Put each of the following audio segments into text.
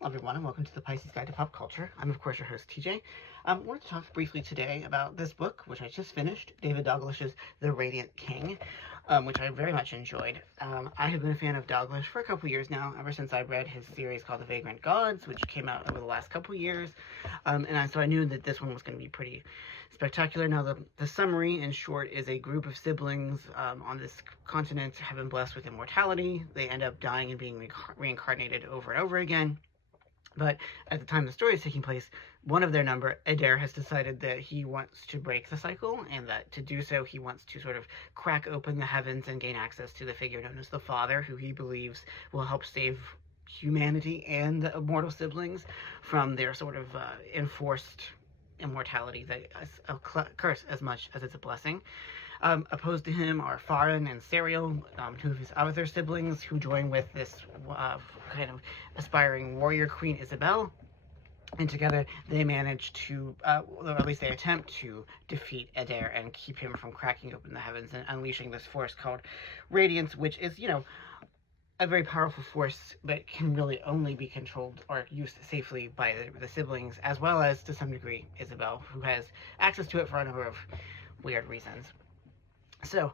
Hello everyone and welcome to the Pisces Guide to Pop Culture. I'm of course your host TJ. I wanted to talk briefly today about this book, which I just finished, David Dalglish's The Radiant King, which I very much enjoyed. I have been a fan of Dalglish for a couple years now, ever since I read his series called The Vagrant Gods, which came out over the last couple years, so I knew that this one was going to be pretty spectacular. Now the summary, in short, is a group of siblings on this continent have been blessed with immortality. They end up dying and being reincarnated over and over again. But at the time the story is taking place, one of their number, Adair, has decided that he wants to break the cycle, and that to do so, he wants to sort of crack open the heavens and gain access to the figure known as the Father, who he believes will help save humanity and the immortal siblings from their sort of enforced immortality that is a curse as much as it's a blessing. Opposed to him are Farin and Serial, two of his other siblings, who join with this kind of aspiring warrior queen Isabel. And together they manage to, or at least they attempt to, defeat Adair and keep him from cracking open the heavens and unleashing this force called Radiance, which is, a very powerful force, but can really only be controlled or used safely by the siblings, as well as, to some degree, Isabel, who has access to it for a number of weird reasons. So,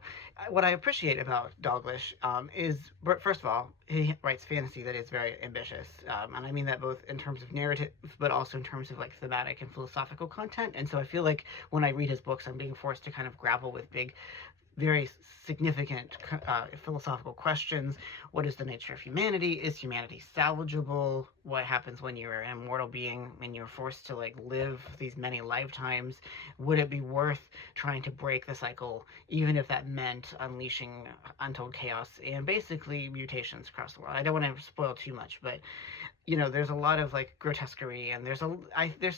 what I appreciate about Dalglish is, first of all, he writes fantasy that is very ambitious, and I mean that both in terms of narrative, but also in terms of like thematic and philosophical content. And so I feel like when I read his books, I'm being forced to kind of grapple with big, very significant philosophical questions. What is the nature of humanity? Is humanity salvageable? What happens when you're an immortal being and you're forced to like live these many lifetimes? Would it be worth trying to break the cycle, even if that meant unleashing untold chaos and basically mutations across the world? I don't want to spoil too much, but there's a lot of like grotesquerie, and there's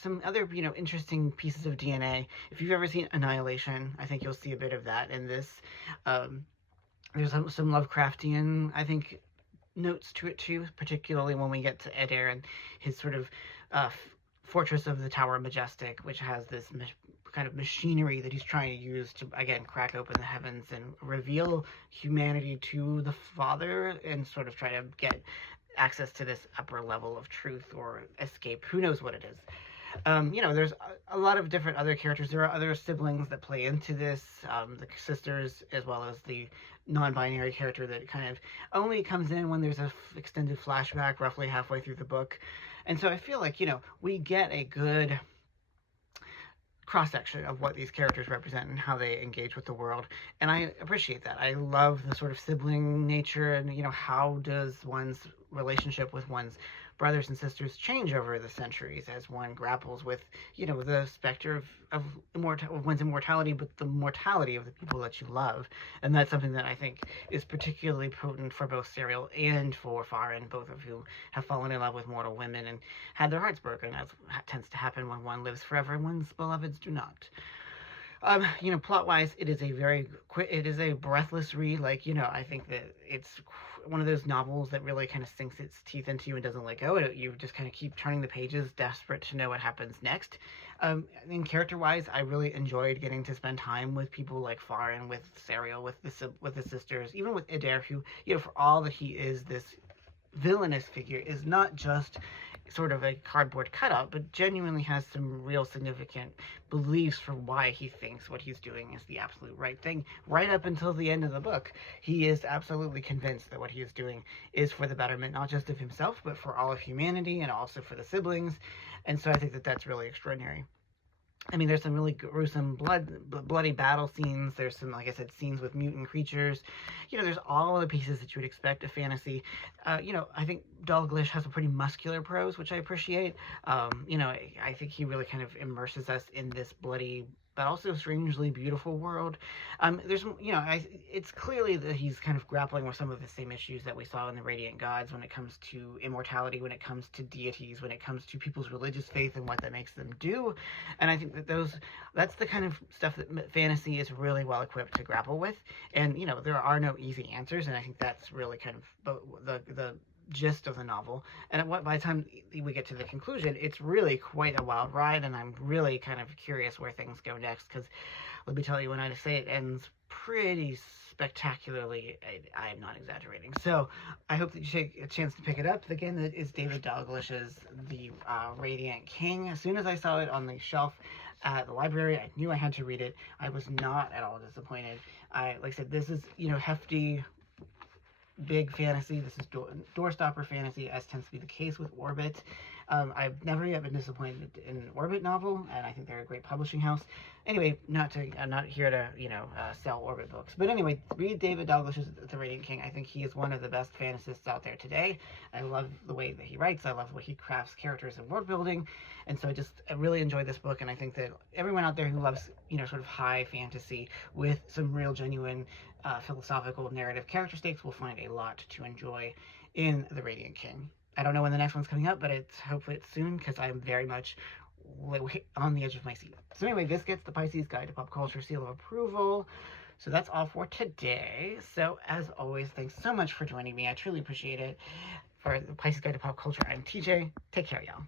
some other interesting pieces of DNA. If you've ever seen Annihilation, I think you'll see a bit of that in this. There's some Lovecraftian, I think, notes to it too, particularly when we get to Adair and his sort of fortress of the Tower Majestic, which has this kind of machinery that he's trying to use to, again, crack open the heavens and reveal humanity to the Father and sort of try to get access to this upper level of truth or escape. Who knows what it is? There's a lot of different other characters. There are other siblings that play into this, the sisters, as well as the non-binary character that kind of only comes in when there's a extended flashback roughly halfway through the book. And so I feel like, we get a good cross-section of what these characters represent and how they engage with the world, and I appreciate that. I love the sort of sibling nature, and how does one's relationship with one's brothers and sisters change over the centuries as one grapples with the specter of one's immortality, but the mortality of the people that you love. And that's something that I think is particularly potent for both Serial and for Farin, both of whom have fallen in love with mortal women and had their hearts broken, as tends to happen when one lives forever and one's beloveds do not. Plot-wise, it is a breathless read. I think that it's one of those novels that really kind of sinks its teeth into you and doesn't let go. You just kind of keep turning the pages, desperate to know what happens next. Character-wise, I really enjoyed getting to spend time with people like Farin, with Serial, with the sisters, even with Adair, who, for all that he is this villainous figure, is not just sort of a cardboard cutout, but genuinely has some real significant beliefs for why he thinks what he's doing is the absolute right thing. Right up until the end of the book, he is absolutely convinced that what he is doing is for the betterment, not just of himself, but for all of humanity and also for the siblings. And so I think that that's really extraordinary. There's some really gruesome bloody battle scenes. There's some, like I said, scenes with mutant creatures. There's all the pieces that you would expect of fantasy. I think Dalglish has a pretty muscular prose, which I appreciate. I think he really kind of immerses us in this bloody but also strangely beautiful world. It's clearly that he's kind of grappling with some of the same issues that we saw in the Radiant Gods when it comes to immortality, when it comes to deities, when it comes to people's religious faith and what that makes them do. And I think that that's the kind of stuff that fantasy is really well equipped to grapple with. And, there are no easy answers, and I think that's really kind of the gist of the novel, and by the time we get to the conclusion, it's really quite a wild ride, and I'm really kind of curious where things go next, because let me tell you, when I say it ends pretty spectacularly, I'm not exaggerating. So I hope that you take a chance to pick it up. Again, it is David Dalglish's The Radiant King. As soon as I saw it on the shelf at the library, I knew I had to read it. I was not at all disappointed. Like I said, this is, hefty, big fantasy. This is doorstopper fantasy, as tends to be the case with Orbit. I've never yet been disappointed in an Orbit novel, and I think they're a great publishing house. Anyway, I'm not here to, sell Orbit books. But anyway, read David Dalglish's The Radiant King. I think he is one of the best fantasists out there today. I love the way that he writes. I love the way he crafts characters and world building. And so I really enjoy this book, and I think that everyone out there who loves, sort of high fantasy with some real genuine philosophical narrative character stakes will find a lot to enjoy in The Radiant King. I don't know when the next one's coming up, but hopefully it's soon, because I'm very much on the edge of my seat. So anyway, this gets the Pisces Guide to Pop Culture seal of approval. So that's all for today. So as always, thanks so much for joining me. I truly appreciate it. For the Pisces Guide to Pop Culture, I'm TJ. Take care, y'all.